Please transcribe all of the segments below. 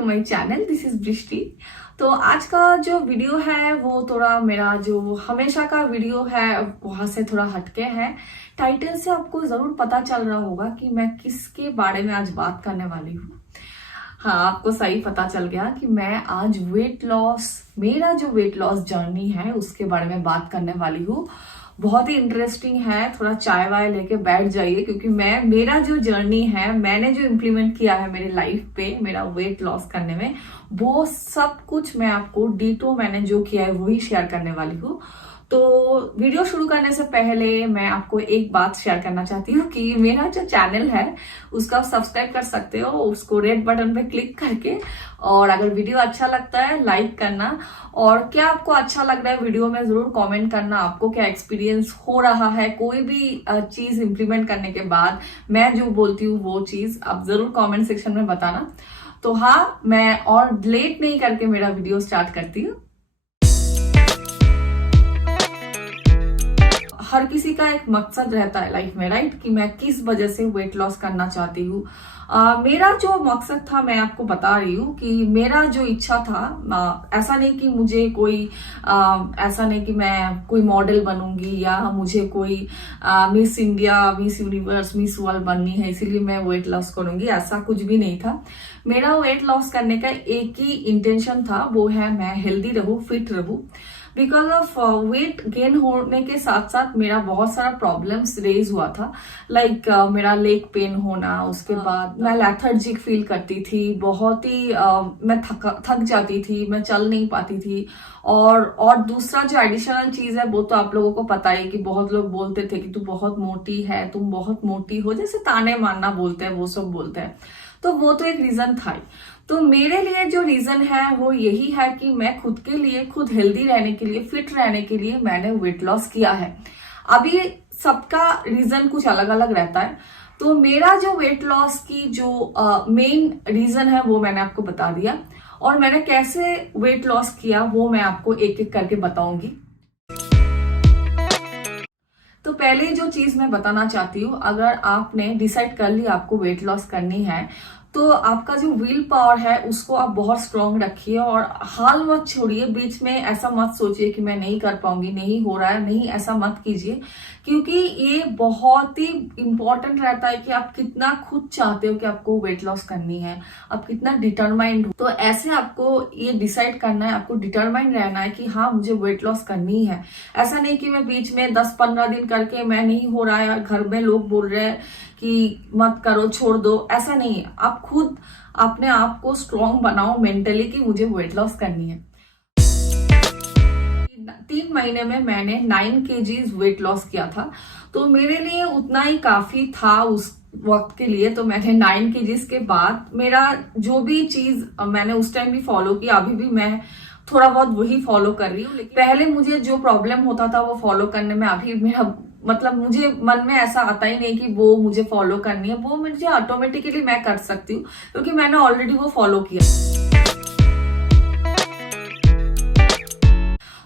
To my channel, this is Brishti. तो आज का जो वीडियो है वो थोड़ा मेरा जो हमेशा का वीडियो है वहां से थोड़ा हटके है। टाइटल से आपको जरूर पता चल रहा होगा कि मैं किसके बारे में आज बात करने वाली हूँ। हाँ, आपको सही पता चल गया कि मैं आज मेरा जो वेट लॉस जर्नी है उसके बारे में बात करने वाली हूँ। बहुत ही इंटरेस्टिंग है, थोड़ा चाय वाय लेके बैठ जाइए क्योंकि मेरा जो जर्नी है, मैंने जो इम्प्लीमेंट किया है मेरे लाइफ पे मेरा वेट लॉस करने में, वो सब कुछ मैं आपको डिटो मैंने जो किया है वही शेयर करने वाली हूँ। तो वीडियो शुरू करने से पहले मैं आपको एक बात शेयर करना चाहती हूँ कि मेरा जो चैनल है उसका आप सब्सक्राइब कर सकते हो उसको रेड बटन पे क्लिक करके। और अगर वीडियो अच्छा लगता है लाइक करना, और क्या आपको अच्छा लग रहा है वीडियो में जरूर कमेंट करना। आपको क्या एक्सपीरियंस हो रहा है कोई भी चीज इंप्लीमेंट करने के बाद, मैं जो बोलती हूँ वो चीज आप जरूर कमेंट सेक्शन में बताना। तो हाँ, मैं और लेट नहीं करके मेरा वीडियो स्टार्ट करती हूँ। हर किसी का एक मकसद रहता है लाइफ में, राइट, कि मैं किस वजह से वेट लॉस करना चाहती हूँ। मेरा जो मकसद था मैं आपको बता रही हूँ कि मेरा जो इच्छा था, ऐसा नहीं कि मुझे कोई ऐसा नहीं कि मैं कोई मॉडल बनूंगी या मुझे कोई miss India, miss universe, miss world बननी है इसीलिए मैं वेट लॉस करूंगी, ऐसा कुछ भी नहीं था। मेरा वेट लॉस करने का एक ही इंटेंशन था, वो है मैं हेल्दी रहूं, फिट रहूं। बिकॉज ऑफ वेट गेन होने के साथ साथ मेरा बहुत सारा प्रॉब्लम्स रेज हुआ था। लाइक मेरा लेग पेन होना, उसके बाद मैं लेथर्जिक फील करती थी, बहुत ही मैं थक जाती थी, मैं चल नहीं पाती थी। और दूसरा जो एडिशनल चीज है वो तो आप लोगों को पता है कि बहुत लोग बोलते थे कि तू बहुत मोटी है, तुम बहुत मोटी हो, जैसे ताने मारना बोलते हैं वो सब बोलते हैं। तो वो तो एक रीजन था ही। तो मेरे लिए जो रीजन है वो यही है कि मैं खुद के लिए, खुद हेल्दी रहने के लिए, फिट रहने के लिए मैंने वेट लॉस किया है। अभी सबका रीजन कुछ अलग अलग रहता है। तो मेरा जो वेट लॉस की जो मेन रीजन है वो मैंने आपको बता दिया, और मैंने कैसे वेट लॉस किया वो मैं आपको एक एक करके बताऊंगी। तो पहले जो चीज मैं बताना चाहती हूँ, अगर आपने डिसाइड कर लिया आपको वेट लॉस करनी है तो आपका जो विल पावर है उसको आप बहुत स्ट्रांग रखिए और हाल मत छोड़िए। बीच में ऐसा मत सोचिए कि मैं नहीं कर पाऊंगी, नहीं हो रहा है, नहीं, ऐसा मत कीजिए। क्योंकि ये बहुत ही इंपॉर्टेंट रहता है कि आप कितना खुद चाहते हो कि आपको वेट लॉस करनी है, आप कितना डिटरमाइंड हो। तो ऐसे आपको ये डिसाइड करना है, आपको डिटरमाइंड रहना है कि हाँ मुझे वेट लॉस करनी है। ऐसा नहीं कि मैं बीच में 10-15 दिन करके मैं नहीं हो रहा है, घर में लोग बोल रहे हैं कि मत करो, छोड़ दो, ऐसा नहीं है। आप खुद अपने आप को स्ट्रांग बनाओ मेंटली कि मुझे वेट लॉस करनी है। 3 महीने में मैंने 9 kgs वेट लॉस किया था, तो मेरे लिए उतना ही काफी था उस वक्त के लिए। तो मैंने 9 kgs के बाद मेरा जो भी चीज मैंने उस टाइम भी फॉलो किया, अभी भी मैं थोड़ा बहुत वही फॉलो कर रही हूँ। लेकिन पहले मुझे जो प्रॉब्लम होता था वो फॉलो करने में, अभी मेरा मतलब मुझे मन में ऐसा आता ही नहीं कि वो मुझे फॉलो करनी है, वो मुझे ऑटोमेटिकली मैं कर सकती हूँ क्योंकि मैंने ऑलरेडी वो फॉलो किया।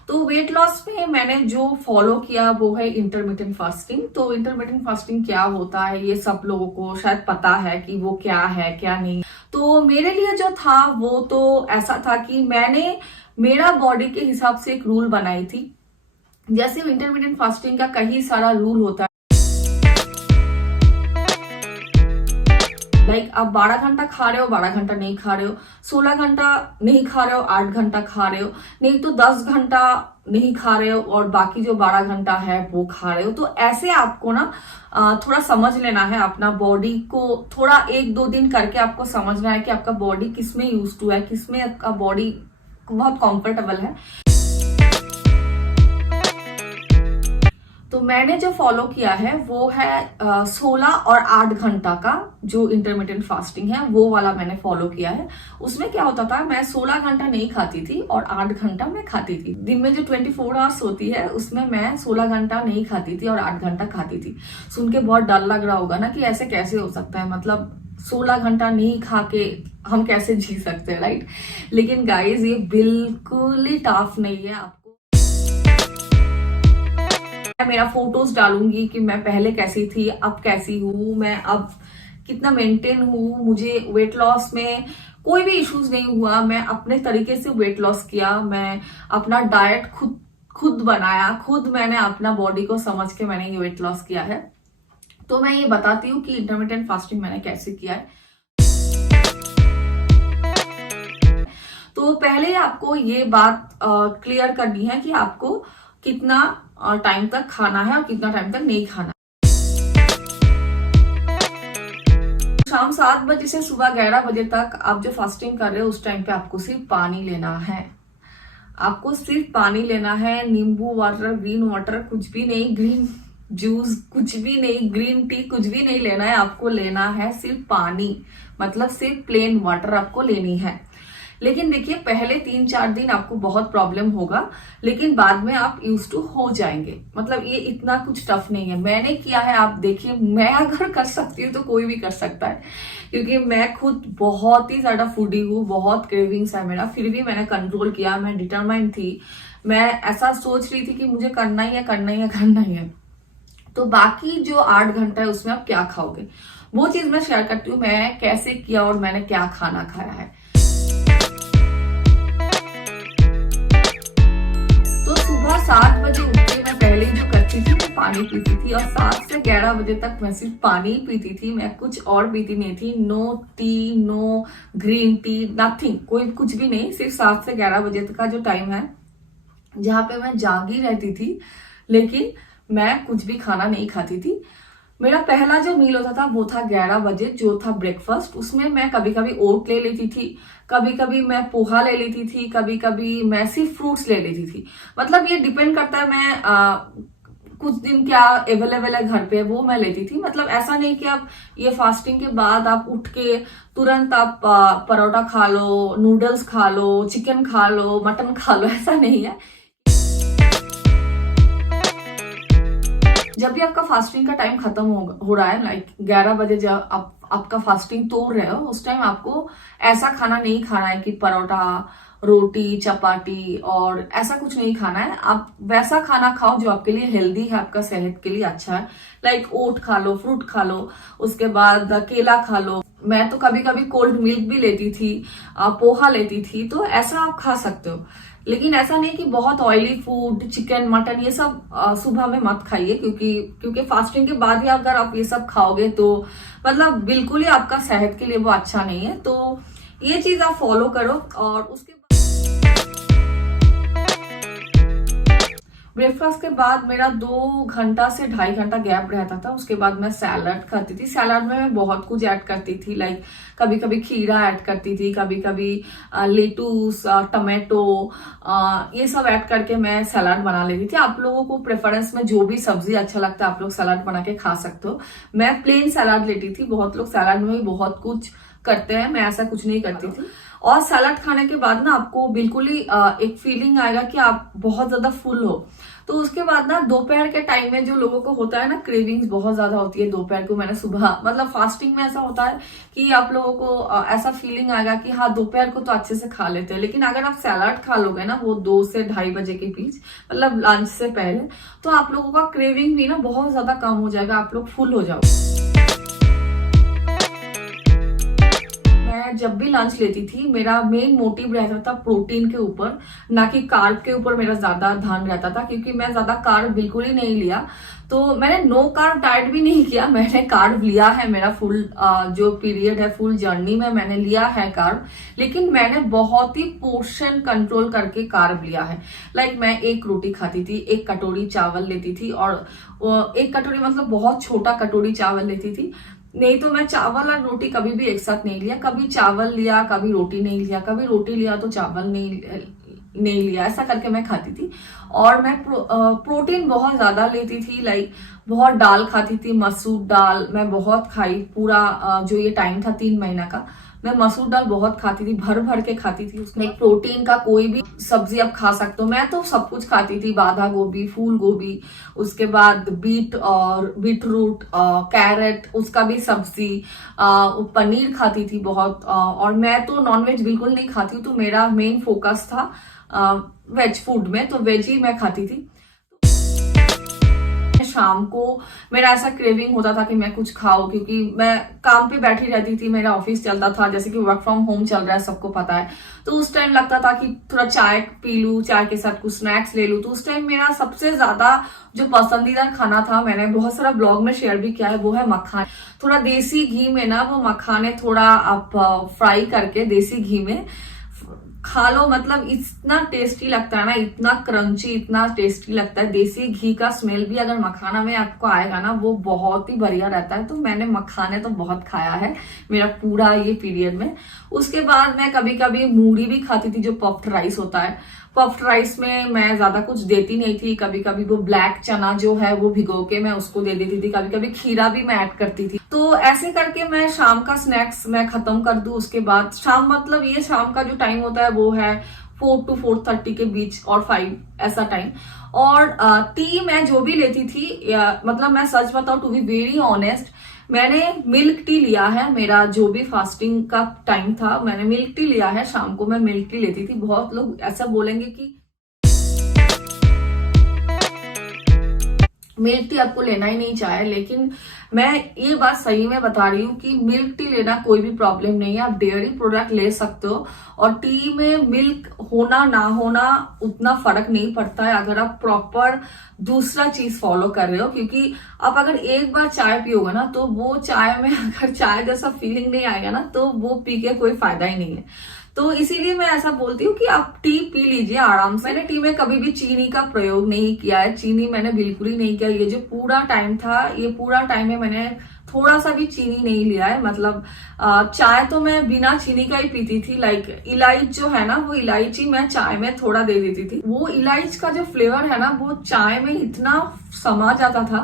तो वेट लॉस में मैंने जो फॉलो किया वो है इंटरमिटेंट फास्टिंग। तो इंटरमिटेंट फास्टिंग क्या होता है ये सब लोगों को शायद पता है कि वो क्या है क्या नहीं। तो मेरे लिए जो था वो तो ऐसा था कि मैंने मेरा बॉडी के हिसाब से एक रूल बनाई थी। जैसे इंटरमिटेंट फास्टिंग का कई सारा रूल होता है, लाइक आप 12 घंटा खा रहे हो, 12 घंटा नहीं खा रहे हो, 16 घंटा नहीं खा रहे हो, 8 घंटा खा रहे हो, नहीं तो 10 घंटा नहीं खा रहे हो और बाकी जो 12 घंटा है वो खा रहे हो। तो ऐसे आपको ना थोड़ा समझ लेना है अपना बॉडी को, थोड़ा 1-2 दिन करके आपको समझना है कि आपका बॉडी किसमें यूज टू है, किसमें आपका बॉडी बहुत कंफर्टेबल है। तो मैंने जो फॉलो किया है वो है 16 और 8 घंटा का जो इंटरमिटेंट फास्टिंग है वो वाला मैंने फॉलो किया है। उसमें क्या होता था, मैं 16 घंटा नहीं खाती थी और 8 घंटा मैं खाती थी। दिन में जो 24 आवर्स होती है उसमें मैं 16 घंटा नहीं खाती थी और 8 घंटा खाती थी। सुन के बहुत डर लग रहा होगा ना कि ऐसे कैसे हो सकता है, मतलब 16 घंटा नहीं खा के हम कैसे जी सकते हैं, राइट। लेकिन गाइज ये बिल्कुल ही टफ नहीं है। आपको मैं मेरा फोटोज डालूंगी कि मैं पहले कैसी थी, अब कैसी हूँ, मैं अब कितना मेंटेन हूँ, मुझे वेट लॉस में कोई भी इश्यूज नहीं हुआ। मैं अपने तरीके से वेट लॉस किया, मैं अपना डाइट खुद खुद बनाया, खुद मैंने अपना बॉडी को समझ के मैंने ये वेट लॉस किया है। तो मैं ये बताती हूँ कि इंटरमिटेंट फास्टिंग मैंने कैसे किया है। तो पहले आपको ये बात क्लियर करनी है कि आपको कितना टाइम तक खाना है और कितना टाइम तक नहीं खाना। शाम 7 बजे से सुबह 11 बजे तक आप जो फास्टिंग कर रहे हो उस टाइम पे आपको सिर्फ पानी लेना है। आपको सिर्फ पानी लेना है, नींबू वाटर, ग्रीन वाटर कुछ भी नहीं, ग्रीन जूस कुछ भी नहीं, ग्रीन टी कुछ भी नहीं लेना है। आपको लेना है सिर्फ पानी, मतलब सिर्फ प्लेन वाटर आपको लेनी है। लेकिन देखिए पहले 3-4 दिन आपको बहुत प्रॉब्लम होगा, लेकिन बाद में आप यूज टू हो जाएंगे। मतलब ये इतना कुछ टफ नहीं है, मैंने किया है, आप देखिए मैं अगर कर सकती हूँ तो कोई भी कर सकता है, क्योंकि मैं खुद बहुत ही ज्यादा फूडी हूँ, बहुत क्रेविंग्स है मेरा, फिर भी मैंने कंट्रोल किया। मैं डिटरमाइंड थी, मैं ऐसा सोच रही थी कि मुझे करना ही है, करना ही है, करना ही है। तो बाकी जो 8 घंटा है उसमें आप क्या खाओगे वो चीज मैं शेयर करती हूँ, मैं कैसे किया और मैंने क्या खाना खाया है। तो सुबह 7 बजे उठ के मैं पहले जो करती थी मैं पानी पीती थी, और 7 से 11 बजे तक मैं सिर्फ पानी ही पीती थी, मैं कुछ और पीती नहीं थी। No tea, no green tea, nothing, कोई कुछ भी नहीं। सिर्फ 7 से 11 बजे तक का जो टाइम है जहाँ पे मैं जागी रहती थी, लेकिन मैं कुछ भी खाना नहीं खाती थी। मेरा पहला जो मील होता था वो था 11 बजे, जो था ब्रेकफास्ट। उसमें मैं कभी कभी ओट ले लेती थी, कभी कभी मैं पोहा ले लेती थी, कभी कभी मैं सिर्फ फ्रूट्स ले लेती थी। मतलब ये डिपेंड करता है मैं कुछ दिन क्या अवेलेबल है घर पे वो मैं लेती थी। मतलब ऐसा नहीं कि आप ये फास्टिंग के बाद आप उठ के तुरंत आप परोठा खा लो, नूडल्स खा लो, चिकन खा लो, मटन खा लो, ऐसा नहीं है। जब भी आपका फास्टिंग का टाइम खत्म हो रहा है, लाइक 11 बजे जब आपका फास्टिंग तोड़ रहे हो, उस टाइम आपको ऐसा खाना नहीं खाना है कि परोठा, रोटी, चपाती और ऐसा कुछ नहीं खाना है। आप वैसा खाना खाओ जो आपके लिए हेल्दी है, आपका सेहत के लिए अच्छा है। लाइक ओट खा लो, फ्रूट खा लो, उसके बाद केला खा लो। मैं तो कभी कभी कोल्ड मिल्क भी लेती थी, पोहा लेती थी, तो ऐसा आप खा सकते हो। लेकिन ऐसा नहीं कि बहुत ऑयली फूड, चिकन, मटन ये सब सुबह में मत खाइए, क्योंकि फास्टिंग के बाद ही अगर आप ये सब खाओगे तो मतलब बिल्कुल ही आपका सेहत के लिए वो अच्छा नहीं है। तो ये चीज आप फॉलो करो। और उसके ब्रेकफास्ट के बाद मेरा 2 घंटा से 2.5 घंटा गैप रहता था। उसके बाद मैं सैलड खाती थी। सैलड में मैं बहुत कुछ ऐड करती थी, लाइक कभी कभी खीरा ऐड करती थी, कभी कभी लेटूस, टमाटो, ये सब ऐड करके मैं सलाद बना लेती थी। आप लोगों को प्रेफरेंस में जो भी सब्जी अच्छा लगता है आप लोग सलाद बना के खा सकते हो। मैं प्लेन सलाद लेती थी, बहुत लोग सलाद में भी बहुत कुछ करते हैं, मैं ऐसा कुछ नहीं करती थी। और सलाद खाने के बाद ना आपको बिल्कुल ही एक फीलिंग आएगा कि आप बहुत ज्यादा फुल हो। तो उसके बाद ना दोपहर के टाइम में जो लोगों को होता है ना, क्रेविंग्स बहुत ज्यादा होती है दोपहर को। मैंने सुबह मतलब फास्टिंग में ऐसा होता है कि आप लोगों को ऐसा फीलिंग आएगा कि हाँ दोपहर को तो अच्छे से खा लेते हैं, लेकिन अगर आप सलाद खा लोगे ना वो 2 से 2:30 बजे के बीच, मतलब लंच से पहले, तो आप लोगों का क्रेविंग भी ना बहुत ज्यादा कम हो जाएगा, आप लोग फुल हो जाओगे। मैं जब भी लंच लेती थी मेरा मेन मोटिव रहता था प्रोटीन के ऊपर, ना कि कार्ब के ऊपर मेरा ज्यादा ध्यान रहता था, क्योंकि मैं ज्यादा कार्ब बिल्कुल ही नहीं लिया। तो मैंने नो कार्ब डाइट भी नहीं किया, मैंने कार्ब लिया है। मेरा फुल जो पीरियड है, फुल जर्नी में मैंने लिया है कार्ब, लेकिन मैंने बहुत ही पोर्शन कंट्रोल करके कार्ब लिया है। लाइक मैं 1 रोटी खाती थी, 1 कटोरी चावल लेती थी, और 1 कटोरी मतलब बहुत छोटा कटोरी चावल लेती थी। नहीं तो मैं चावल और रोटी कभी भी एक साथ नहीं लिया, कभी चावल लिया कभी रोटी नहीं लिया, कभी रोटी लिया तो चावल नहीं लिया, ऐसा करके मैं खाती थी। और मैं प्रोटीन बहुत ज्यादा लेती थी, लाइक बहुत दाल खाती थी, मसूर दाल मैं बहुत खाई। पूरा जो ये टाइम था 3 महीना का, मैं मसूर दाल बहुत खाती थी, भर भर के खाती थी। उसमें प्रोटीन का कोई भी सब्जी आप खा सकते हो, मैं तो सब कुछ खाती थी, बांधा गोभी, फूल गोभी, उसके बाद बीट और बीटरूट, कैरेट, उसका भी सब्जी, पनीर खाती थी बहुत। और मैं तो नॉनवेज बिल्कुल नहीं खाती हूँ, तो मेरा मेन फोकस था वेज फूड में, तो वेज ही मैं खाती थी। शाम को मेरा ऐसा क्रेविंग होता था कि मैं कुछ खाऊं, क्योंकि मैं काम पे बैठी रहती थी, मेरा ऑफिस चलता था, जैसे कि वर्क फ्रॉम होम चल रहा है सबको पता है। तो उस टाइम लगता था कि थोड़ा चाय पी लूं, चाय के साथ कुछ स्नैक्स ले लूं। तो उस टाइम मेरा सबसे ज्यादा जो पसंदीदा खाना था, मैंने बहुत सारा ब्लॉग में शेयर भी किया है, वो है मखान। थोड़ा देसी घी में ना वो मखाने थोड़ा आप फ्राई करके देसी घी में खा लो, मतलब इतना टेस्टी लगता है ना, इतना क्रंची, इतना टेस्टी लगता है। देसी घी का स्मेल भी अगर मखाना में आपको आएगा ना, वो बहुत ही बढ़िया रहता है। तो मैंने मखाने तो बहुत खाया है मेरा पूरा ये पीरियड में। उसके बाद मैं कभी कभी मूढ़ी भी खाती थी, जो पफ्ड राइस होता है। पफ्ड राइस में मैं ज्यादा कुछ देती नहीं थी, कभी कभी वो ब्लैक चना जो है वो भिगो के मैं उसको दे देती थी, कभी कभी खीरा भी मैं ऐड करती थी। तो ऐसे करके मैं शाम का स्नैक्स मैं खत्म कर दूं। उसके बाद शाम, मतलब ये शाम का जो टाइम होता है वो है 4 to 4:30 के बीच और 5 ऐसा टाइम। और टी मैं जो भी लेती थी, मतलब मैं सच बताऊं, टू बी वेरी ऑनेस्ट, मैंने मिल्क टी लिया है। मेरा जो भी फास्टिंग का टाइम था, मैंने मिल्क टी लिया है। शाम को मैं मिल्क टी लेती थी। बहुत लोग ऐसा बोलेंगे कि मिल्क टी आपको लेना ही नहीं चाहिए, लेकिन मैं ये बात सही में बता रही हूँ कि मिल्क टी लेना कोई भी प्रॉब्लम नहीं है। आप डेयरी प्रोडक्ट ले सकते हो, और टी में मिल्क होना ना होना उतना फर्क नहीं पड़ता है अगर आप प्रॉपर दूसरा चीज फॉलो कर रहे हो। क्योंकि आप अगर एक बार चाय पियोगे ना, तो वो चाय में अगर चाय जैसा फीलिंग नहीं आएगा ना, तो वो पी के कोई फायदा ही नहीं है। तो इसीलिए मैं ऐसा बोलती हूँ कि आप टी पी लीजिए आराम से। मैंने टी में कभी भी चीनी का प्रयोग नहीं किया है, चीनी मैंने बिल्कुल ही नहीं किया। ये जो पूरा टाइम था, ये पूरा टाइम में मैंने थोड़ा सा भी चीनी नहीं लिया है। मतलब चाय तो मैं बिना चीनी का ही पीती थी। लाइक इलायची जो है ना, वो इलायची मैं चाय में थोड़ा दे देती थी। वो इलायची का जो फ्लेवर है ना, वो चाय में इतना समा जाता था,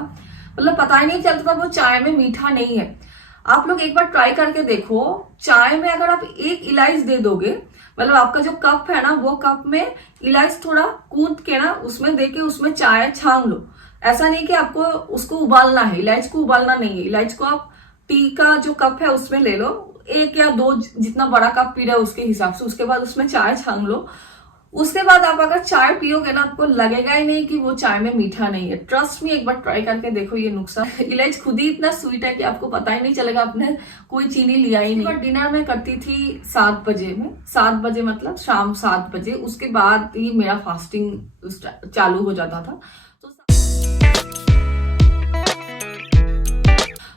मतलब पता ही नहीं चलता था वो चाय में मीठा नहीं है। आप लोग एक बार ट्राई करके देखो, चाय में अगर आप एक इलायची दे दोगे, मतलब आपका जो कप है ना, वो कप में इलायची थोड़ा कूद के ना उसमें देके उसमें चाय छान लो। ऐसा नहीं कि आपको उसको उबालना है, इलायची को उबालना नहीं है। इलायची को आप टी का जो कप है उसमें ले लो, 1 या 2 जितना बड़ा कप पी रहे हो उसके हिसाब से। उसके बाद उसमें चाय छान लो। उसके बाद आप अगर चाय पियोगे ना, आपको लगेगा ही नहीं कि वो चाय में मीठा नहीं है। ट्रस्ट मी, एक बार ट्राई करके देखो ये नुस्खा। इलायची खुद ही इतना स्वीट है कि आपको पता ही नहीं चलेगा आपने कोई चीनी लिया ही नहीं। डिनर में करती थी 7 बजे में, 7 बजे मतलब शाम 7 बजे। उसके बाद ही मेरा फास्टिंग चालू हो जाता था।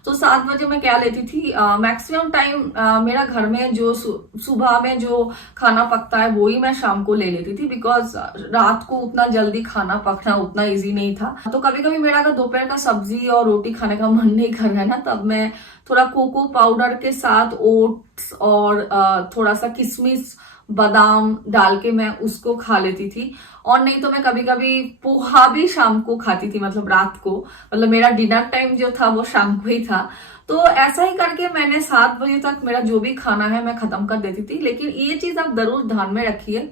तो 7 बजे मैं क्या लेती थी, मैक्सिमम टाइम मेरा घर में जो सुबह में जो खाना पकता है वो ही मैं शाम को ले लेती थी। बिकॉज रात को उतना जल्दी खाना पकना उतना इजी नहीं था। तो कभी कभी मेरा अगर दोपहर का सब्जी और रोटी खाने का मन नहीं कर रहा है ना, तब मैं थोड़ा कोको पाउडर के साथ ओट्स और थोड़ा सा किशमिश बादाम डाल के मैं उसको खा लेती थी। और नहीं तो मैं कभी कभी पोहा भी शाम को खाती थी, मतलब रात को। मतलब मेरा डिनर टाइम जो था वो शाम को ही था। तो ऐसा ही करके मैंने 7 बजे तक मेरा जो भी खाना है मैं खत्म कर देती थी। लेकिन ये चीज आप जरूर ध्यान में रखिए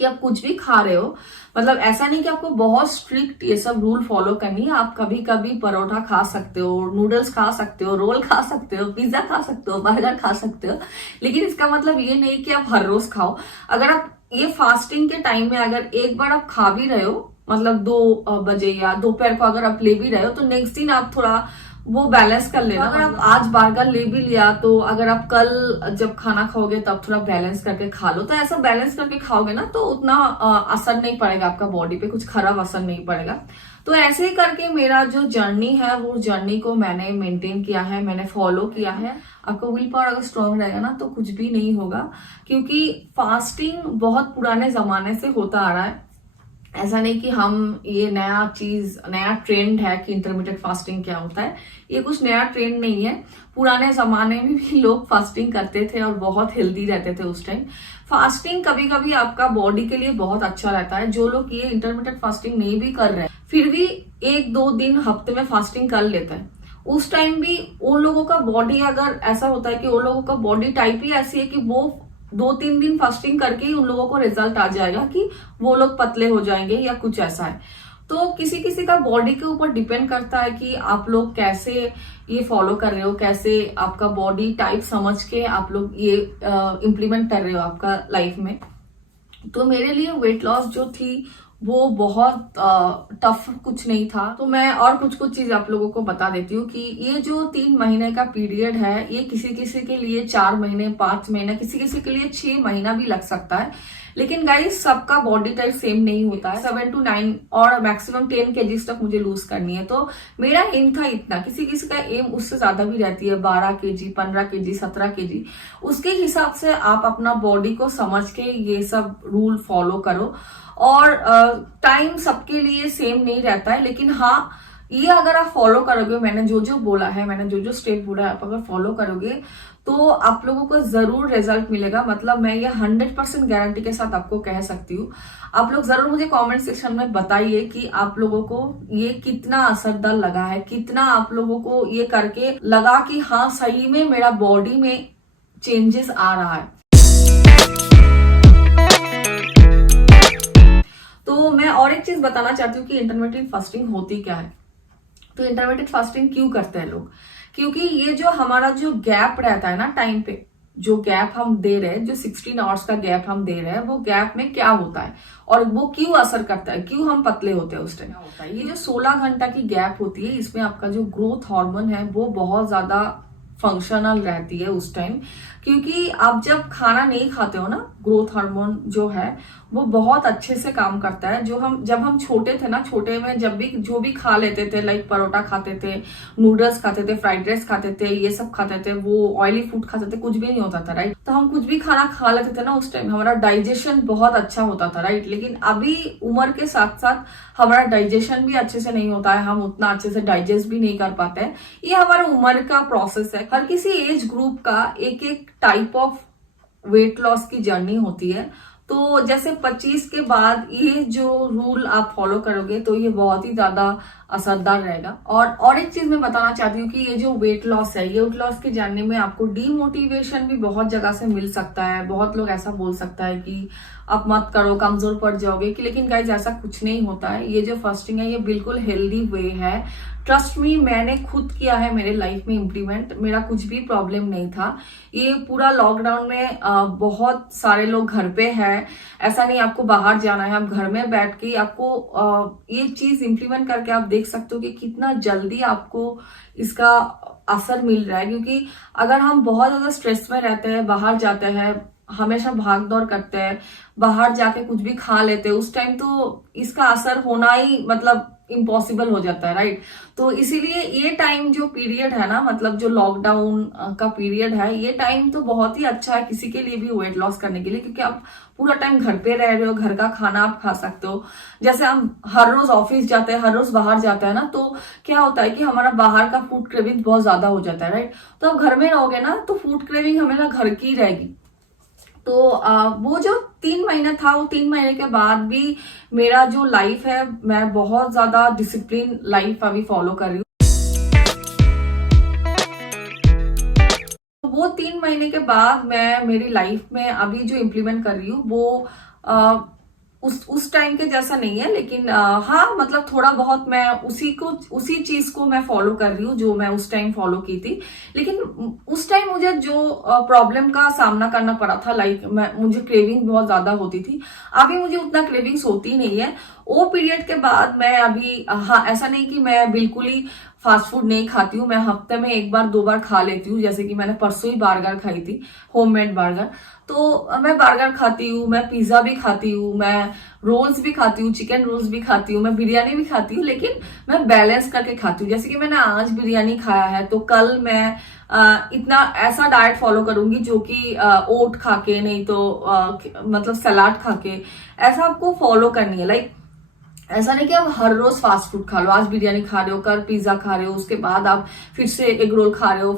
कि आप कुछ भी खा रहे हो, मतलब ऐसा नहीं कि आपको बहुत स्ट्रिक्ट ये सब रूल फॉलो करनी है। आप कभी कभी परोठा खा सकते हो, नूडल्स खा सकते हो, रोल खा सकते हो, पिज्जा खा सकते हो, बर्गर खा सकते हो, लेकिन इसका मतलब ये नहीं कि आप हर रोज खाओ। अगर आप ये फास्टिंग के टाइम में अगर एक बार आप खा भी रहे हो, मतलब 2 बजे या दोपहर को अगर आप ले भी रहे हो, तो नेक्स्ट दिन आप थोड़ा वो बैलेंस कर लेना। अगर आप आज बर्गर ले भी लिया, तो अगर आप कल जब खाना खाओगे तब थोड़ा बैलेंस करके खा लो। तो ऐसा बैलेंस करके खाओगे ना, तो उतना असर नहीं पड़ेगा आपका बॉडी पे, कुछ खराब असर नहीं पड़ेगा। तो ऐसे ही करके मेरा जो जर्नी है, वो जर्नी को मैंने मेंटेन किया है, मैंने फॉलो किया है। आपका विल पावर अगर स्ट्रांग रहेगा ना, तो कुछ भी नहीं होगा। क्योंकि फास्टिंग बहुत पुराने जमाने से होता आ रहा है। ऐसा नहीं कि हम ये नया ट्रेंड है कि इंटरमीडिएट फास्टिंग क्या होता है। ये कुछ नया ट्रेंड नहीं है। पुराने जमाने में भी लोग फास्टिंग करते थे और बहुत हेल्दी रहते थे उस टाइम। फास्टिंग कभी कभी आपका बॉडी के लिए बहुत अच्छा रहता है। जो लोग ये इंटरमीडिएट फास्टिंग नहीं भी कर रहे हैं, फिर भी 1-2 दिन हफ्ते में फास्टिंग कर लेते हैं, उस टाइम भी उन लोगों का बॉडी, अगर ऐसा होता है कि उन लोगों का बॉडी टाइप ही ऐसी है कि वो 2-3 दिन फास्टिंग करके ही उन लोगों को रिजल्ट आ जाएगा कि वो लोग पतले हो जाएंगे या कुछ ऐसा है। तो किसी किसी का बॉडी के ऊपर डिपेंड करता है कि आप लोग कैसे ये फॉलो कर रहे हो, कैसे आपका बॉडी टाइप समझ के आप लोग ये इम्प्लीमेंट कर रहे हो आपका लाइफ में। तो मेरे लिए वेट लॉस जो थी वो बहुत टफ कुछ नहीं था। तो मैं और कुछ कुछ चीज आप लोगों को बता देती हूँ कि ये जो 3 महीने का पीरियड है, ये किसी किसी के लिए 4 महीने, 5 महीने, किसी किसी के लिए 6 महीना भी लग सकता है। लेकिन गाइस, सबका बॉडी टाइप सेम नहीं होता है। 7 to 9 और मैक्सिमम 10 kg तक मुझे लूज करनी है। तो मेरा एम था इतना, किसी किसी का एम उससे ज्यादा भी रहती है, 12 kg, 15 kg, 17 kg। उसके हिसाब से आप अपना बॉडी को समझ के ये सब रूल फॉलो करो। और टाइम सबके लिए सेम नहीं रहता है, लेकिन हाँ, ये अगर आप फॉलो करोगे, मैंने जो जो बोला है, मैंने जो जो स्टेप बोला है, आप अगर फॉलो करोगे तो आप लोगों को जरूर रिजल्ट मिलेगा। मतलब मैं ये 100% गारंटी के साथ आपको कह सकती हूँ। आप लोग जरूर मुझे कमेंट सेक्शन में बताइए कि आप लोगों को ये कितना असरदार लगा है, कितना आप लोगों को ये करके लगा कि हाँ, सही में मेरा बॉडी में चेंजेस आ रहा है। तो मैं और एक चीज बताना चाहती हूँ कि इंटरमिटेंट फास्टिंग होती क्या है। तो इंटरमिटेंट फास्टिंग क्यों करते हैं लोग? क्योंकि ये जो हमारा जो गैप रहता है ना टाइम पे, जो गैप हम दे रहे हैं, जो 16 आवर्स का गैप हम दे रहे हैं, वो गैप में क्या होता है और वो क्यों असर करता है, क्यों हम पतले होते हैं उस टाइम होता है। ये जो 16 घंटा की गैप होती है, इसमें आपका जो ग्रोथ हार्मोन है वो बहुत ज्यादा फंक्शनल रहती है उस टाइम। क्योंकि आप जब खाना नहीं खाते हो ना, ग्रोथ हार्मोन जो है वो बहुत अच्छे से काम करता है। जब हम छोटे थे ना, छोटे में जब भी जो भी खा लेते थे, लाइक परोठा खाते थे, नूडल्स खाते थे, फ्राइड राइस खाते थे, ये सब खाते थे, वो ऑयली फूड खाते थे, कुछ भी नहीं होता था, राइट। तो हम कुछ भी खाना खा लेते थे ना, उस टाइम हमारा डाइजेशन बहुत अच्छा होता था, राइट। लेकिन अभी उम्र के साथ साथ हमारा डाइजेशन भी अच्छे से नहीं होता है, हम उतना अच्छे से डाइजेस्ट भी नहीं कर पाते हैं। ये हमारा उम्र का प्रोसेस है। हर किसी एज ग्रुप का एक एक टाइप ऑफ वेट लॉस की जर्नी होती है। तो जैसे 25 के बाद ये जो रूल आप फॉलो करोगे तो ये बहुत ही ज्यादा असरदार रहेगा। और एक चीज मैं बताना चाहती हूँ कि ये जो वेट लॉस है, ये वेट लॉस के जानने में आपको डीमोटिवेशन भी बहुत जगह से मिल सकता है। बहुत लोग ऐसा बोल सकता है कि आप मत करो, कमजोर पड़ जाओगे कि। लेकिन गाइज, ऐसा कुछ नहीं होता है। ये जो फास्टिंग है, ये बिल्कुल हेल्दी वे है। ट्रस्ट मी, मैंने खुद किया है मेरे लाइफ में इम्प्लीमेंट, मेरा कुछ भी प्रॉब्लम नहीं था। ये पूरा लॉकडाउन में बहुत सारे लोग घर पे हैं, ऐसा नहीं आपको बाहर जाना है, आप घर में बैठ के आपको ये चीज इम्प्लीमेंट करके आप देख सकते हो कि कितना जल्दी आपको इसका असर मिल रहा है। क्योंकि अगर हम बहुत ज्यादा स्ट्रेस में रहते हैं, बाहर जाते हैं, हमेशा भाग दौड़ करते हैं, बाहर जाके कुछ भी खा लेते हैं, उस टाइम तो इसका असर होना ही मतलब इम्पॉसिबल हो जाता है, राइट। तो इसीलिए ये टाइम जो पीरियड है ना, मतलब जो लॉकडाउन का पीरियड है, ये टाइम तो बहुत ही अच्छा है किसी के लिए भी वेट लॉस करने के लिए। क्योंकि आप पूरा टाइम घर पे रह रहे हो, घर का खाना आप खा सकते हो। जैसे हम हर रोज ऑफिस जाते हैं, हर रोज बाहर जाते हैं ना, तो क्या होता है कि हमारा बाहर का फूड क्रेविंग बहुत ज्यादा हो जाता है, राइट। तो आप घर में रहोगे ना, तो फूड क्रेविंग हमेशा घर की रहेगी। तो वो जो 3 महीने था, वो 3 महीने के बाद भी मेरा जो लाइफ है, मैं बहुत ज्यादा डिसिप्लिन लाइफ अभी फॉलो कर रही हूँ। वो 3 महीने के बाद मैं मेरी लाइफ में अभी जो इम्प्लीमेंट कर रही हूँ वो उस टाइम के जैसा नहीं है। लेकिन हाँ, मतलब थोड़ा बहुत मैं उसी चीज को मैं फॉलो कर रही हूँ जो मैं उस टाइम फॉलो की थी। लेकिन उस टाइम मुझे जो प्रॉब्लम का सामना करना पड़ा था, लाइक मुझे क्रेविंग बहुत ज्यादा होती थी। अभी मुझे उतना क्रेविंग्स होती नहीं है। वो पीरियड के बाद मैं अभी, हाँ, ऐसा नहीं कि मैं बिल्कुल ही फास्ट फूड नहीं खाती हूँ। मैं हफ्ते में 1 बार 2 बार खा लेती हूँ। जैसे कि मैंने परसों ही बर्गर खाई थी, होममेड बर्गर। तो मैं बर्गर खाती हूँ, मैं पिज्जा भी खाती हूँ, मैं रोल्स भी खाती हूँ, चिकन रोल्स भी खाती हूँ, मैं बिरयानी भी खाती हूँ। लेकिन मैं बैलेंस करके खाती हूँ। जैसे कि मैंने आज बिरयानी खाया है, तो कल मैं इतना ऐसा डाइट फॉलो करूंगी जो कि ओट खा के, नहीं तो मतलब सलाद खा के, ऐसा आपको फॉलो करनी है। लाइक ऐसा नहीं कि आप हर रोज फास्ट फूड खा लो, आज बिरयानी खा रहे हो, कल पिज्जा खा रहे हो, उसके बाद आप फिर से एग रोल खा रहे हो,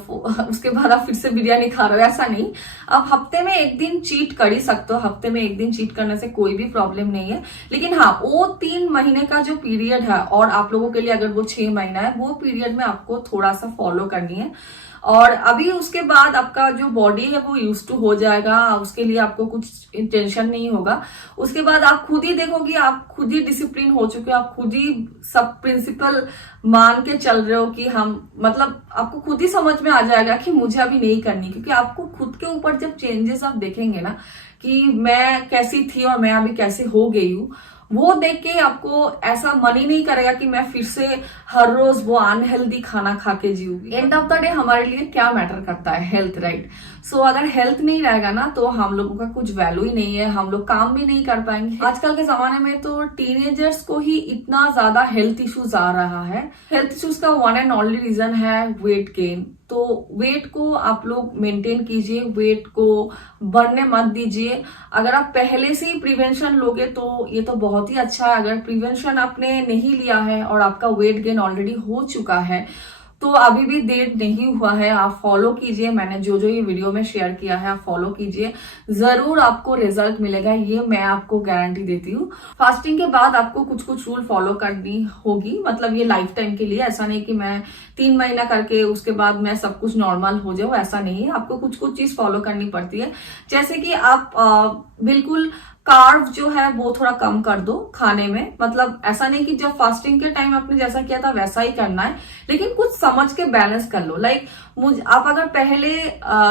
उसके बाद आप फिर से बिरयानी खा रहे हो, ऐसा नहीं। आप हफ्ते में 1 दिन चीट कर ही सकते हो। हफ्ते में 1 दिन चीट करने से कोई भी प्रॉब्लम नहीं है। लेकिन हाँ, वो 3 महीने का जो पीरियड है, और आप लोगों के लिए अगर वो 6 महीना है, वो पीरियड में आपको थोड़ा सा फॉलो करनी है। और अभी उसके बाद आपका जो बॉडी है वो यूज टू हो जाएगा, उसके लिए आपको कुछ टेंशन नहीं होगा। उसके बाद आप खुद ही देखोगे, आप खुद ही डिसिप्लिन हो चुके हो, आप खुद ही सब प्रिंसिपल मान के चल रहे हो कि हम, मतलब आपको खुद ही समझ में आ जाएगा कि मुझे अभी नहीं करनी। क्योंकि आपको खुद के ऊपर जब चेंजेस आप देखेंगे ना कि मैं कैसी थी और मैं अभी कैसे हो गई हूँ, वो देख के आपको ऐसा मन ही नहीं करेगा कि मैं फिर से हर रोज वो अनहेल्दी खाना खा के जीऊंगी। एंड ऑफ द डे हमारे लिए क्या मैटर करता है? Health, right? सो अगर हेल्थ नहीं रहेगा ना तो हम लोगों का कुछ वैल्यू ही नहीं है, हम लोग काम भी नहीं कर पाएंगे। आजकल के जमाने में तो टीनेजर्स को ही इतना ज्यादा हेल्थ इश्यूज आ रहा है। हेल्थ इश्यूज का वन एंड ओनली रीजन है वेट गेन। तो वेट को आप लोग मेंटेन कीजिए, वेट को बढ़ने मत दीजिए। अगर आप पहले से ही प्रिवेंशन लोगे तो ये तो बहुत ही अच्छा है। अगर प्रिवेंशन आपने नहीं लिया है और आपका वेट गेन ऑलरेडी हो चुका है तो अभी भी देर नहीं हुआ है, आप फॉलो कीजिए। मैंने जो जो ये वीडियो में शेयर किया है आप फॉलो कीजिए, जरूर आपको रिजल्ट मिलेगा, ये मैं आपको गारंटी देती हूँ। फास्टिंग के बाद आपको कुछ कुछ रूल फॉलो करनी होगी, मतलब ये लाइफ टाइम के लिए। ऐसा नहीं कि मैं 3 महीना करके उसके बाद मैं सब कुछ नॉर्मल हो जाऊं, ऐसा नहीं है। आपको कुछ कुछ चीज फॉलो करनी पड़ती है, जैसे कि आप बिल्कुल कार्ब जो है वो थोड़ा कम कर दो खाने में। मतलब ऐसा नहीं कि जब फास्टिंग के टाइम आपने जैसा किया था वैसा ही करना है, लेकिन कुछ समझ के बैलेंस कर लो। लाइक आप अगर पहले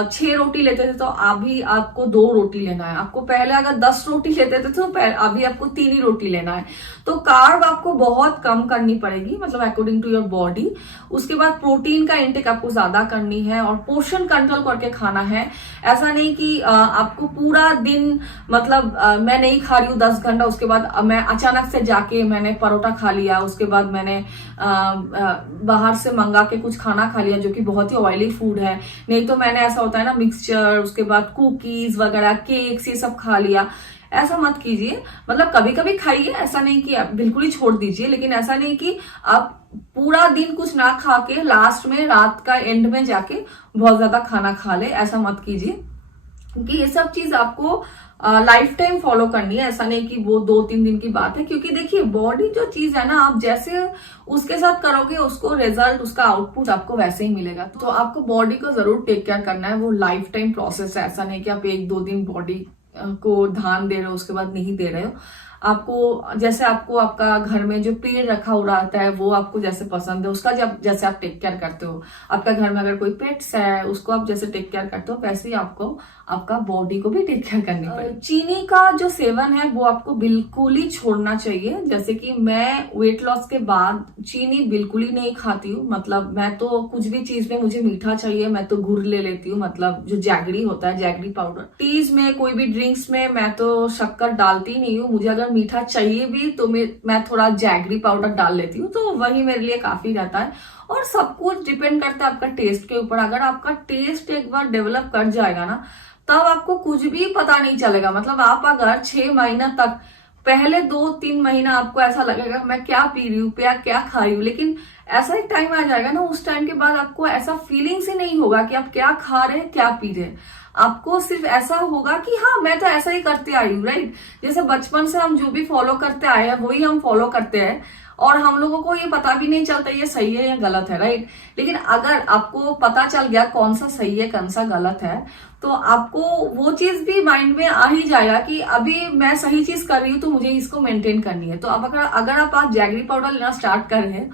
6 रोटी लेते थे तो अभी आपको 2 रोटी लेना है। आपको पहले अगर 10 रोटी लेते थे तो अभी आपको 3 ही रोटी लेना है। तो कार्ब आपको बहुत कम करनी पड़ेगी, मतलब अकॉर्डिंग टू योर बॉडी। उसके बाद प्रोटीन का इंटेक आपको ज्यादा करनी है और पोर्शन कंट्रोल करके खाना है। ऐसा नहीं कि आपको पूरा दिन मतलब मैं नहीं खा रही हूँ 10 घंटा, उसके बाद मैं अचानक से जाके मैंने परोठा खा लिया, उसके बाद मैंने बाहर से मंगा के कुछ खाना खा लिया जो कि बहुत ही ऑयली फूड है। नहीं तो मैंने ऐसा होता है ना मिक्सचर, उसके बाद कुकीज वगैरह, केक्स, ये सब खा लिया। ऐसा मत कीजिए। मतलब कभी कभी खाइए, ऐसा नहीं कि आप बिल्कुल ही छोड़ दीजिए, लेकिन ऐसा नहीं कि आप पूरा दिन कुछ ना खा के लास्ट में रात का एंड में जाके बहुत ज्यादा खाना खा ले, ऐसा मत कीजिए। क्योंकि ये सब चीज आपको लाइफ टाइम फॉलो करनी है, ऐसा नहीं कि वो 2-3 दिन की बात है। क्योंकि देखिए बॉडी जो चीज है ना, आप जैसे उसके साथ करोगे उसको रिजल्ट, उसका आउटपुट आपको वैसे ही मिलेगा। तो आपको बॉडी को जरूर टेक केयर करना है, वो लाइफ टाइम प्रोसेस है। ऐसा नहीं कि आप 1-2 दिन बॉडी को ध्यान दे रहे हो उसके बाद नहीं दे रहे हो। आपको जैसे आपको आपका घर में जो पेड़ रखा हुआ रहता है वो आपको जैसे पसंद है, उसका जब जैसे आप टेक केयर करते हो, आपका घर में अगर कोई पेट्स है उसको आप जैसे टेक केयर करते हो, वैसे ही आपको आपका बॉडी को भी टेक केयर करनी पड़ेगी। चीनी का जो सेवन है वो आपको बिल्कुल ही छोड़ना चाहिए। जैसे कि मैं वेट लॉस के बाद चीनी बिल्कुल ही नहीं खाती हूँ। मतलब मैं तो कुछ भी चीज में मुझे मीठा चाहिए, मैं तो गुड़ ले लेती हूँ, मतलब जो जैगरी होता है, जैगरी पाउडर। टीज में, कोई भी ड्रिंक्स में मैं तो शक्कर डालती नहीं हूँ। मुझे अगर मीठा चाहिए भी तो मैं थोड़ा जैगरी पाउडर डाल लेती हूँ, तो वही मेरे लिए काफी रहता है। और सब कुछ डिपेंड करता है आपका टेस्ट के ऊपर। अगर आपका टेस्ट एक बार डेवलप कर जाएगा ना, तब आपको कुछ भी पता नहीं चलेगा। मतलब आप अगर 6 महीना तक, पहले 2-3 महीना आपको ऐसा लगेगा मैं क्या पी रही हूँ, क्या खा रही हूँ, लेकिन ऐसा एक टाइम आ जाएगा ना, उस टाइम के बाद आपको ऐसा फीलिंग्स ही नहीं होगा कि आप क्या खा रहे हैं, क्या पी रहे हैं। आपको सिर्फ ऐसा होगा कि हाँ मैं तो ऐसा ही करते आई हूँ, राइट? जैसे बचपन से हम जो भी फॉलो करते आए हैं वही हम फॉलो करते हैं, और हम लोगों को ये पता भी नहीं चलता ये सही है या गलत है, राइट? लेकिन अगर आपको पता चल गया कौन सा सही है कौन सा गलत है, तो आपको वो चीज भी माइंड में आ ही जाएगा कि अभी मैं सही चीज कर रही हूँ तो मुझे इसको मेंटेन करनी है। तो अब अगर आप जैगरी पाउडर लेना स्टार्ट कर रहे हैं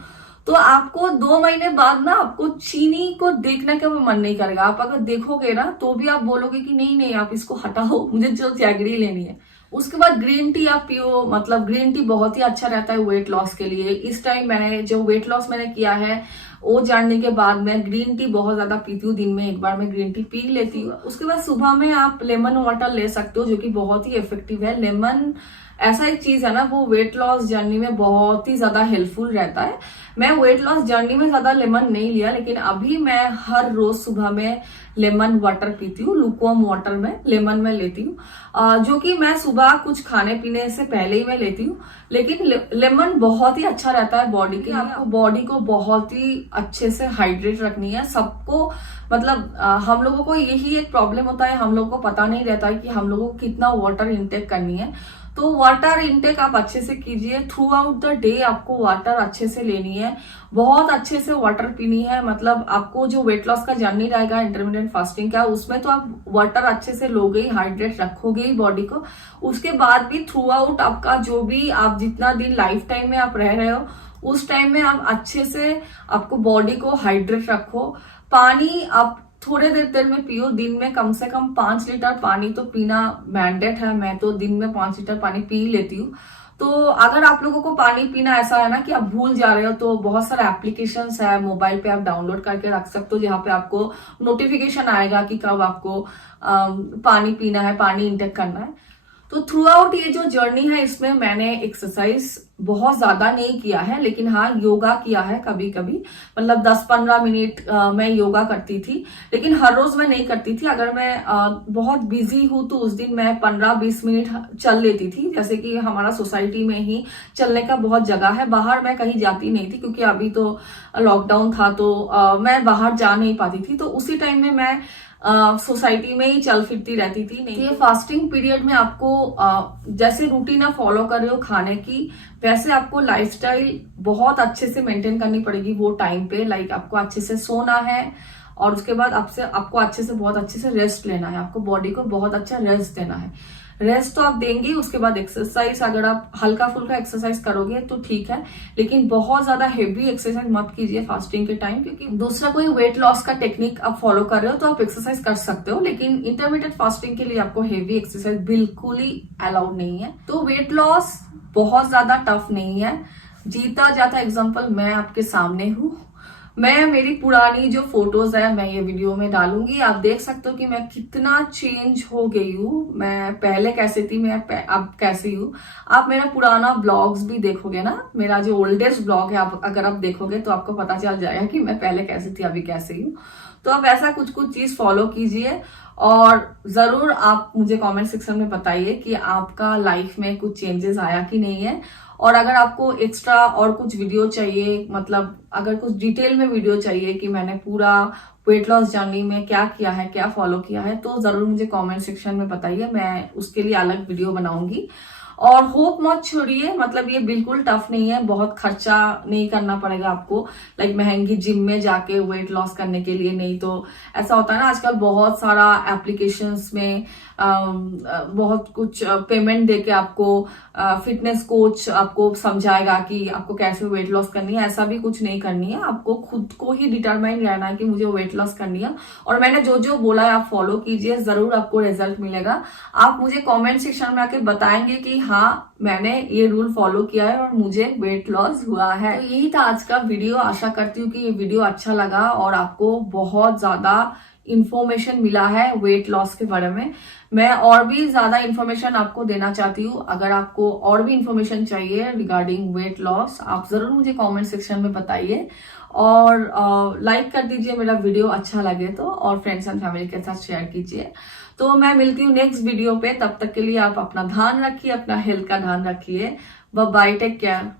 तो आपको 2 महीने बाद ना आपको चीनी को देखने का भी मन नहीं करेगा। आप अगर देखोगे ना तो भी आप बोलोगे कि नहीं नहीं आप इसको हटाओ, मुझे जो जैगरी लेनी है। उसके बाद ग्रीन टी आप पियो, मतलब ग्रीन टी बहुत ही अच्छा रहता है वेट लॉस के लिए। इस टाइम मैंने जो वेट लॉस मैंने किया है वो जानने के बाद मैं ग्रीन टी बहुत ज्यादा पीती हूँ, दिन में एक बार मैं ग्रीन टी पी लेती हूँ। उसके बाद सुबह में आप लेमन वाटर ले सकते हो जो कि बहुत ही इफेक्टिव है। लेमन ऐसा एक चीज है ना, वो वेट लॉस जर्नी में बहुत ही ज्यादा हेल्पफुल रहता है। मैं वेट लॉस जर्नी में ज्यादा लेमन नहीं लिया, लेकिन अभी मैं हर रोज सुबह में लेमन वाटर पीती हूँ, लुकवार्म वाटर में लेमन में लेती हूँ, जो कि मैं सुबह कुछ खाने पीने से पहले ही मैं लेती हूँ। लेकिन लेमन बहुत ही अच्छा रहता है बॉडी के लिए। आपको बॉडी को बहुत ही अच्छे से हाइड्रेट रखनी है। सबको मतलब हम लोगों को यही एक प्रॉब्लम होता है, हम लोगों को पता नहीं रहता है कि हम लोगों को कितना वाटर इंटेक करनी है। तो वाटर इंटेक आप अच्छे से कीजिए, थ्रू आउट द डे आपको वाटर अच्छे से लेनी है, बहुत अच्छे से वाटर पीनी है। मतलब आपको जो वेट लॉस का जर्नी रहेगा इंटरमिटेंट फास्टिंग का, उसमें तो आप वाटर अच्छे से लोगे ही, हाइड्रेट रखोगे ही बॉडी को। उसके बाद भी थ्रू आउट आपका जो भी आप जितना दिन लाइफ टाइम में आप रह रहे हो उस टाइम में आप अच्छे से आपको बॉडी को हाइड्रेट रखो। पानी आप थोड़े देर में पियो, दिन में कम से कम 5 लीटर पानी तो पीना मैंडेट है। मैं तो दिन में 5 लीटर पानी पी लेती हूँ। तो अगर आप लोगों को पानी पीना ऐसा है ना कि आप भूल जा रहे हो, तो बहुत सारे एप्लीकेशंस है मोबाइल पे, आप डाउनलोड करके रख सकते हो, जहाँ पे आपको नोटिफिकेशन आएगा कि कब आपको पानी पीना है, पानी इंटेक करना है। तो थ्रू आउट ये जो जर्नी है, इसमें मैंने एक्सरसाइज बहुत ज्यादा नहीं किया है, लेकिन हाँ योगा किया है कभी कभी, मतलब 10-15 मिनट मैं योगा करती थी, लेकिन हर रोज मैं नहीं करती थी। अगर मैं बहुत बिजी हूँ तो उस दिन मैं 15-20 मिनट चल लेती थी, जैसे कि हमारा सोसाइटी में ही चलने का बहुत जगह है, बाहर मैं कहीं जाती नहीं थी क्योंकि अभी तो लॉकडाउन था, तो मैं बाहर जा नहीं पाती थी। तो उसी टाइम में मैं सोसाइटी में ही चल फिरती रहती थी। नहीं, ये फास्टिंग पीरियड में आपको जैसे रूटीन आप फॉलो कर रहे हो खाने की, वैसे आपको लाइफस्टाइल बहुत अच्छे से मेंटेन करनी पड़ेगी वो टाइम पे। लाइक आपको अच्छे से सोना है, और उसके बाद आपको अच्छे से बहुत अच्छे से रेस्ट लेना है, आपको बॉडी को बहुत अच्छा रेस्ट देना है। रेस्ट तो आप देंगे, उसके बाद एक्सरसाइज, अगर आप हल्का फुल्का एक्सरसाइज करोगे तो ठीक है, लेकिन बहुत ज्यादा हेवी एक्सरसाइज मत कीजिए फास्टिंग के टाइम। क्योंकि दूसरा कोई वेट लॉस का टेक्निक आप फॉलो कर रहे हो तो आप एक्सरसाइज कर सकते हो, लेकिन इंटरमीडिएट फास्टिंग के लिए आपको हेवी एक्सरसाइज बिल्कुल ही अलाउड नहीं है। तो वेट लॉस बहुत ज्यादा टफ नहीं है, जीता जाता एग्जाम्पल मैं आपके सामने हूँ। मैं मेरी पुरानी जो फोटोज है मैं ये वीडियो में डालूंगी, आप देख सकते हो कि मैं कितना चेंज हो गई हूँ। मैं पहले कैसे थी, मैं अब कैसी हूँ। आप मेरा पुराना ब्लॉग्स भी देखोगे ना, मेरा जो ओल्डेस्ट ब्लॉग है, आप अगर आप देखोगे तो आपको पता चल जाएगा कि मैं पहले कैसी थी, अभी कैसी हूँ। तो आप ऐसा कुछ कुछ चीज फॉलो कीजिए, और जरूर आप मुझे कमेंट सेक्शन में बताइए कि आपका लाइफ में कुछ चेंजेस आया कि नहीं है। और अगर आपको एक्स्ट्रा और कुछ वीडियो चाहिए, मतलब अगर कुछ डिटेल में वीडियो चाहिए कि मैंने पूरा वेट लॉस जर्नी में क्या किया है, क्या फॉलो किया है, तो जरूर मुझे कमेंट सेक्शन में बताइए, मैं उसके लिए अलग वीडियो बनाऊंगी। और होप मत छोड़िए, मतलब ये बिल्कुल टफ नहीं है, बहुत खर्चा नहीं करना पड़ेगा आपको, लाइक महंगी जिम में जाके वेट लॉस करने के लिए नहीं। तो ऐसा होता है ना आजकल बहुत सारा एप्लीकेशंस में बहुत कुछ पेमेंट देके आपको फिटनेस कोच आपको समझाएगा कि आपको कैसे वेट लॉस करनी है। ऐसा भी कुछ नहीं करनी है, आपको खुद को ही डिटरमाइन रहना है कि मुझे वेट लॉस करनी है, और मैंने जो जो बोला है आप फॉलो कीजिए, जरूर आपको रिजल्ट मिलेगा। आप मुझे कमेंट सेक्शन में आके बताएंगे कि हाँ मैंने ये रूल फॉलो किया है और मुझे वेट लॉस हुआ है। तो यही था आज का वीडियो, आशा करती हूँ कि ये वीडियो अच्छा लगा और आपको बहुत ज्यादा इंफॉर्मेशन मिला है वेट लॉस के बारे में। मैं और भी ज्यादा इंफॉर्मेशन आपको देना चाहती हूँ, अगर आपको और भी इंफॉर्मेशन चाहिए रिगार्डिंग वेट लॉस, आप जरूर मुझे कमेंट सेक्शन में बताइए, और लाइक कर दीजिए मेरा वीडियो अच्छा लगे तो, और फ्रेंड्स एंड फैमिली के साथ शेयर कीजिए। तो मैं मिलती हूँ नेक्स्ट वीडियो पे, तब तक के लिए आप अपना ध्यान रखिए, अपना हेल्थ का ध्यान रखिए। Bye bye, take care.